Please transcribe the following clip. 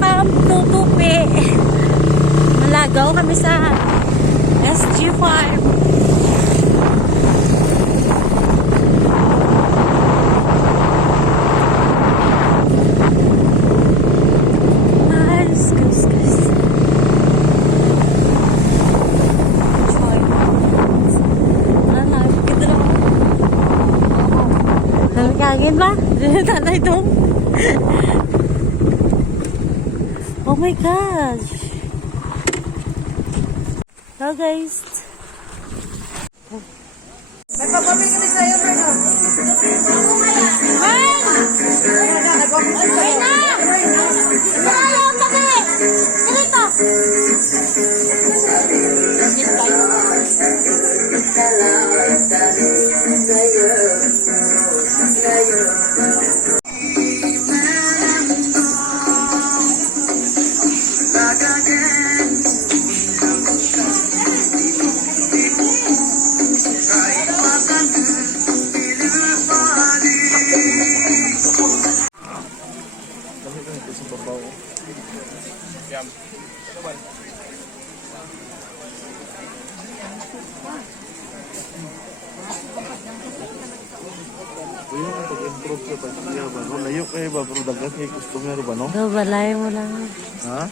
ka tutupi. Malagaw kami sa SG Farm. Nice, guys. Nagkagin ba? Tatay dong. Oh my gosh. Hello guys. May papamigil sa'yo, Bruno. Ay! Ay na! Ayaw tabi! Dito! Pag-improve ka pa siya ba? No? Layo kayo ba? Pero dagat kayo customer ba, no? Do, balay mo lang. Ha?